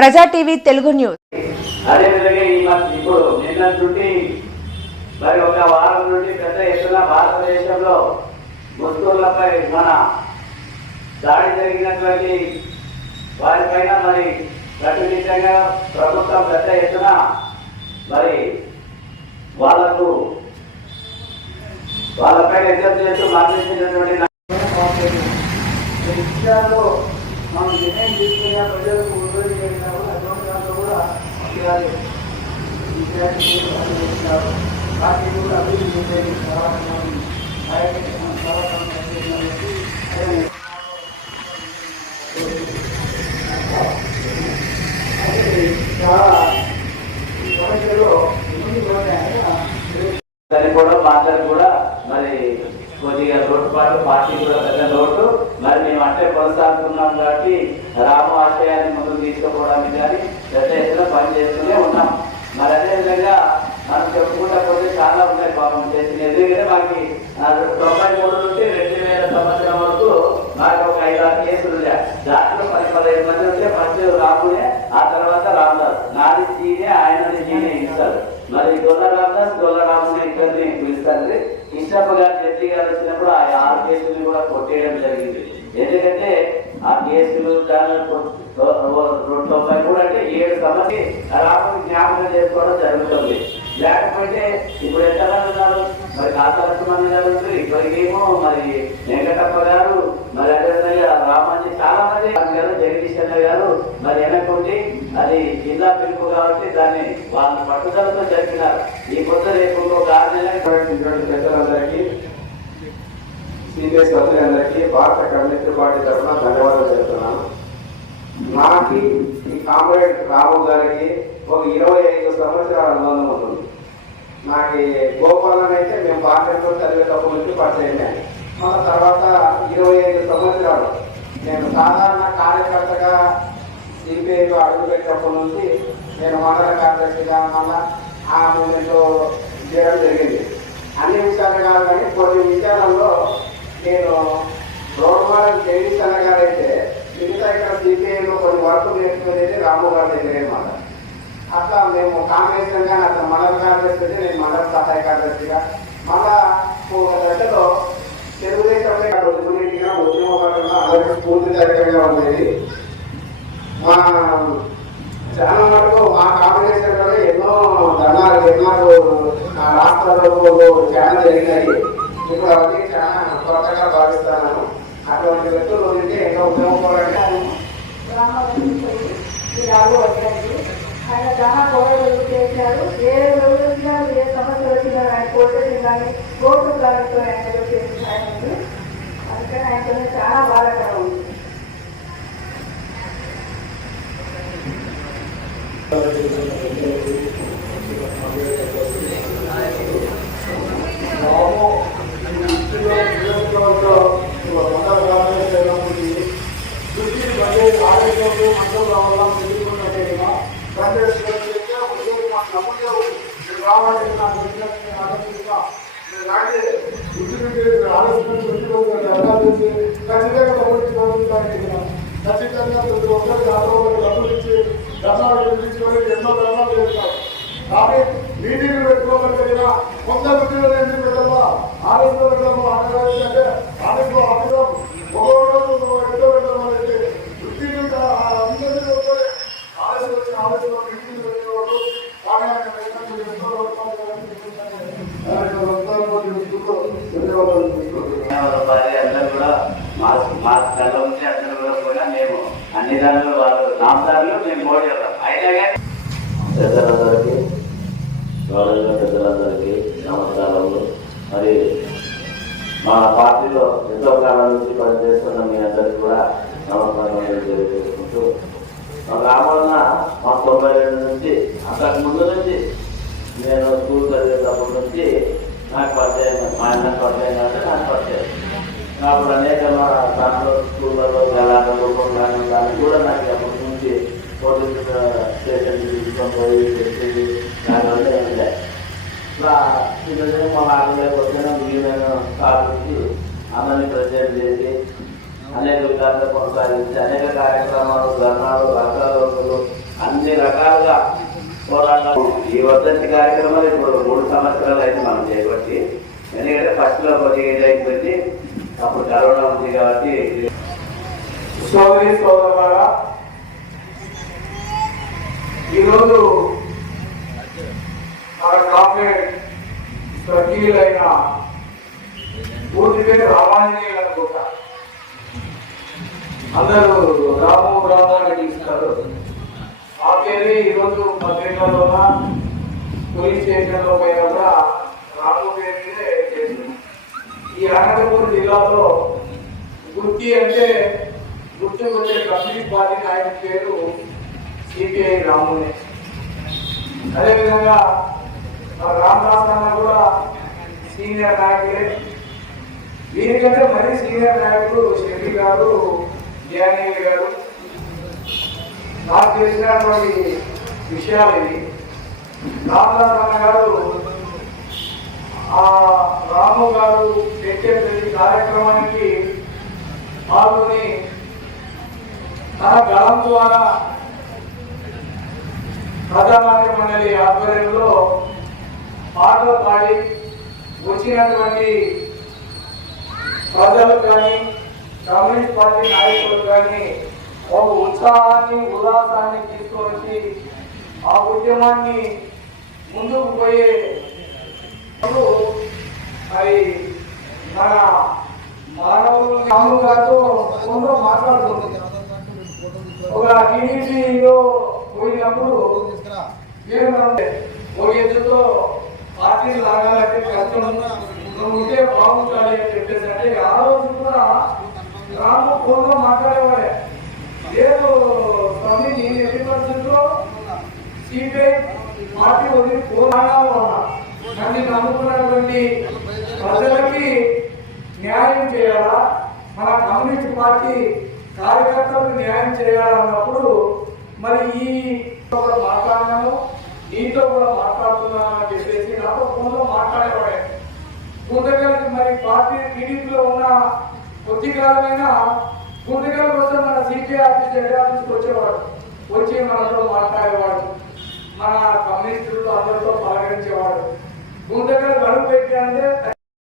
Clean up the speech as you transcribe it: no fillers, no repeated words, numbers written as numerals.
ప్రజా TV Telugu news. అదేవిధంగా ఇప్పుడు నిన్న నుండి మరి ఒక వారం నుండి పెద్ద ఎత్తున భారతదేశంలో ముస్లింలపై మన దాడి జరిగినటువంటి వారిపైన మరి కట్టుదిట్టంగా ప్రభుత్వం పెద్ద ఎత్తున మరి వాళ్ళపైన ఎదురు చేస్తూ మరణించినటువంటి విషయాల్లో మనం నిర్ణయం తీసుకున్న ప్రజలకు ఉద్యోగం చేసినారు. అటువంటి దాంట్లో కూడా పార్టీ కూడా అభివృద్ధి చేసేది చనిపోవడం మాట్లాడి కూడా మరి కొద్దిగా లోటుపాటు పార్టీ కూడా పెద్ద లోటు. మరి మేము అంటే కొనసాగుతున్నాం కాబట్టి రాము ఆశయాన్ని ముందుకు తీసుకుపోవడానికి కానీ పెద్ద ఎత్తున పనిచేస్తూనే ఉన్నాం. మరి అదేవిధంగా మనం చెప్పుకుంటా పోతే చాలా ఉన్నాయి పాపం చేసిన. ఎందుకంటే మాకు 93 నుండి 2000 సంవత్సరం వరకు మాకు ఒక 5-6 కేసులు ఉండే. దాంట్లో 10-15 మంది ఉంటే ఫస్ట్ రామునే, ఆ తర్వాత రామదాస్, నాది జీనే ఆయనది జీనే ఇస్తారు. మరి గొల్ల రామునే ఇక్కడిని పిలుస్తారు. కృష్ణప్ప గారు జడ్జి గారు వచ్చినప్పుడు ఆ 6 కేసులు కూడా కొట్టేయడం జరిగింది. ఎందుకంటే ఆ కేసులు రోడ్లపై కూడా అంటే 7 సమస్య రాముని జ్ఞాపకం చేసుకోవడం జరుగుతుంది. లేకపోతే ఇప్పుడు ఎంతమంది ఉన్నారు, మరి కాసలక్ష్మణ్ గారు ఉంటారు, ఇప్పటికేమో మరి వెంకటప్ప గారు, మరి అదేవిధంగా రామాజీ చాలా మంది గారు, జగదీష్ అన్న గారు మరి వెనక్కుండి అది జిల్లా పిలుపు కాబట్టి దాన్ని వాళ్ళ పట్టుదలతో జరిపినారు. ఈ కొత్త రేపు ఒక 6 నెలల పెద్దలందరికీ, సిపిఎస్ అందరికీ భారత కమ్యూనిస్ట్ పార్టీ తరఫున ధన్యవాదాలు చెప్తున్నాను. నాకు ఈ కామ్రేడ్ రాము గారికి ఒక 25 సంవత్సరాల అనుబంధం ఉంటుంది. నాకు గోపాలన్ అయితే మేము పార్టీలో చదివేటప్పటి నుంచి పరిచయమే. మళ్ళీ తర్వాత 25 సంవత్సరాలు నేను సాధారణ కార్యకర్తగా సిపిఐలో అడుగుపెట్టినప్పటి నుంచి నేను మండల కార్యదర్శిగా మళ్ళీ ఆ మూమెంట్లో చేయడం జరిగింది. అన్ని విషయాలు కాదు కానీ కొన్ని విషయాలలో నేను రోడ్ మోడల్ జగదీష్ అన్న గారు అయితే మిగతా ఇక్కడ సిపిఐలో కొన్ని వర్క్ నేర్చుకునేది రాము గారి దగ్గర అనమాట. అట్లా మేము కాంగ్రెస్ కానీ అట్లా మండల కార్యదర్శి అయితే నేను మండల సహాయ కార్యదర్శిగా మళ్ళా ఒక దశలో తెలుగుదేశంలో ఉద్యమపరంగా అందరికీ స్ఫూర్తిదాయకంగా ఉండేది. మా చాలా మటుకు మా కాంబినేషన్లోనే ఎన్నో ధర్నాలు రాష్ట్రాల్లో చాలా జరిగినాయి. ఇప్పుడు అవన్నీ చాలా కొత్తగా భావిస్తున్నాను. అటువంటి వ్యక్తులు ఉంటే ఎన్నో ఉద్యమపరంగా ఆయన చాలా పోరాటాలు చేశారు. ఏ రోజున ఏ సమస్య వచ్చినా ఆయన కోర్టు కానీ కోర్టు ప్లాన్తో ఆయన చేసిన ఆయన ఉంది. అందుకని ఆయనతో చాలా బాధాకరం ఉంది. ఖచ్చితంగా ప్రతి ఒక్కరికి డబ్బులు ఇచ్చి ధర్నాలు ఎన్నో ధర్నాలు చేస్తారు. కానీ మీటింగ్లు పెట్టుకోగలిగిన కొంత వృత్తిలో ఎందుకు పెట్టాలా? ఆరోగ్యం అంటే ఆరోగ్యం అభివృద్ధి ఒక్కొక్క ఎంతో పెట్టడం అనేది వృత్తి అందరినీ ఆలోచన వచ్చి ఆలోచన మీటింగ్లు పెట్టేవాడు. కానీ అన్ని దానిలో వాళ్ళు నామదారులు మేము మోడీ అయినా కానీ పెద్దలందరికీ పెద్దలందరికీ నమస్కారములు. మరి మా పార్టీలో ఎంతో కాలం నుంచి పనిచేస్తున్న మీ అందరికీ కూడా నమస్కారం తెలియజేసుకుంటూ, రామన్న మా 92 నుంచి అంతకు ముందు నుంచి నేను స్కూల్ చదివేటప్పటి నుంచి నాకు పరిచయం. మా అన్న పరిచయం అంటే నాకు పరిచయం. అప్పుడు అనేక దాంట్లో స్కూళ్ళలో దాన్ని కూడా నాకు అప్పటి నుంచి పోలీసు స్టేషన్ తీసుకొని పోయి తెచ్చి దానివల్ల ఉంటాయి. ఇట్లా ఈరోజు మా నాన్నగారికి వచ్చిన మిగిలిన సాగుకి అందరినీ ప్రచారం చేసి అనేక విధాలుగా కొనసాగించి అనేక కార్యక్రమాలు, ధర్నాలు, రకాలు ఈ వర్ధంతి కార్యక్రమాలు ఇప్పుడు 3 సంవత్సరాలు అయితే మనం చేయబట్టి, ఎందుకంటే ఫస్ట్లో కొద్దిగా ఏజ్ అయిపోయింది, అప్పుడు కరోనా ఉంది కాబట్టి. సోదరి సోదరులారా, ఈరోజు మన కామ్రేడ్ స్వర్గీయులైన పూర్తి పేరు రామాంజనేయులు అనుకుంటా, అందరూ రాము రాము అని పిలుస్తారు. ఆ పేరు ఈరోజు పత్రికల్లో పోలీస్ స్టేషన్లో పోయినా కూడా రాము పేరు మీదే చేస్తుంది. ఈ అనంతపురం జిల్లాలో గుర్తి అంటే గుర్తుకు వచ్చే కమ్యూనిస్ట్ పార్టీ నాయకుడి పేరు సిపిఐ రామునే. అదేవిధంగా రామదాస్ అన్న కూడా సీనియర్ నాయకుడే. వీరికంటే మరీ సీనియర్ నాయకుడు షెట్టి గారు, జ్ఞానేయులు గారు. నాకు తెలిసినటువంటి విషయాలు ఇది. రామదాస్ అన్న గారు ఆ రాము గారు పెట్టే ప్రతి కార్యక్రమానికి పాల్గొని తన గళం ద్వారా ప్రజానాట్య మండలి ఆధ్వర్యంలో పాటలు పాడి వచ్చినటువంటి ప్రజలకు కానీ కమ్యూనిస్ట్ పార్టీ నాయకులకు కానీ ఒక ఉత్సాహాన్ని ఉల్లాసాన్ని తీసుకొచ్చి ఆ ఉద్యమాన్ని ముందుకు పోయే మరి మన మానవులు రాము గారితో కొంత మాట్లాడుతుంది. ఒక టీడీపీలో పోయినప్పుడు ఒక ఎద్దుతో పార్టీ లాగాలంటే కష్టం, నువ్వు ఉంటే బాగుంటుంది అని చెప్పేసి అంటే ఆ రోజు కూడా రాము ఫోన్లో మాట్లాడేవాడే. లేదు స్వామి, నేను 80% సిపిఐ పార్టీ వదిలి పోరాగా ఉన్నా, నన్ను నమ్ముకున్నటువంటి ప్రజలకి న్యాయం చేయాలా, మన కమ్యూనిస్ట్ పార్టీ కార్యకర్తలకు న్యాయం చేయాలన్నప్పుడు మరి ఈ కూడా మాట్లాడినాము, నీతో కూడా మాట్లాడుతున్నానని చెప్పేసి నాతో ఫోన్లో మాట్లాడేవాడే. గుంతకల్కి మరి పార్టీ టీడీపీలో ఉన్న కొద్ది కాలమైనా గుంతకల్ కోసం మన సిపిఐ ఆఫీస్ హెడ్ ఆఫీస్కి వచ్చేవాడు, వచ్చి మనతో మాట్లాడేవాడు, మన కమ్యూనిస్టులతో అందరితో పలకరించేవాడు. గుంతకల్ గడువు పెట్టాలంటే